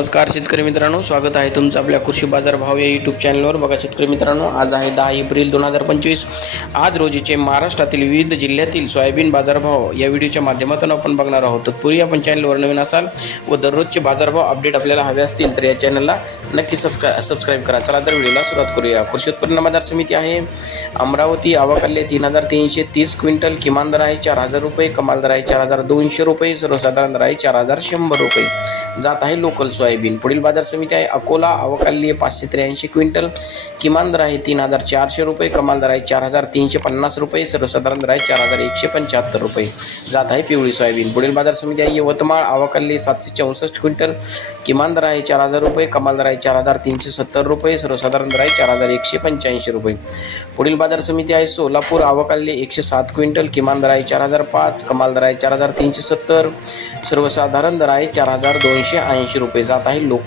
नमस्कार शेतकरी मित्रांनो स्वागत आहे तुमचं आपल्या कृषी बाजार भाव या यूट्यूब चॅनलवर बघा शेतकरी मित्रांनो आज आहे दहा एप्रिल दोन हजार पंचवीस. आज रोजीचे महाराष्ट्रातील विविध जिल्ह्यातील सोयाबीन बाजारभाव या व्हिडिओच्या माध्यमातून आपण बघणार आहोत. तत्पूर्वी आपण चॅनलवर नवीन असाल व दररोजचे बाजारभाव अपडेट आपल्याला हवे असतील तर या चॅनलला नक्की सबस्क्रा सबस्क्राईब करा. चला तर व्हिडिओला सुरुवात करूया. कृषी उत्पन्न बाजार समिती आहे. अमरावती आवाकाल्य तीन हजार तीनशे तीस क्विंटल किमान दर आहे चार हजार रुपये कमाल दर आहे चार हजार दोनशे रुपये सर्वसाधारण दर आहे चार हजार शंभर रुपये. जात आहे लोकल सोयाबीन. पुढील बाजार समिती आहे. अकोला अवकाल्य पाचशे त्र्याऐंशी क्विंटल. किमान दर आहे तीन हजार चारशे रुपये. कमाल दर आहे चार हजार तीनशे पन्नास रुपये. सर्वसाधारण दर आहे चार हजार एकशे पंच्याहत्तर रुपये. जात आहे पिवळी सोयाबीन. पुढील बाजार समिती आहे यवतमाळ अवकाली सातशे चौसष्ट क्विंटल. किमान दर आहे चार हजार रुपये. कमाल दर आहे चार हजार तीनशे सत्तर रुपये. सर्वसाधारण दर आहे चार हजार एकशे पंच्याऐंशी रुपये. पुढील बाजार समिती आहे सोलापूर अवकाली एकशे सात क्विंटल. किमान दर आहे चार हजार पाच. कमाल दर आहे चार हजार तीनशे सत्तर. सर्वसाधारण दर आहे चार हजार दोनशे ऐंशी रुपये जात आहे. लोक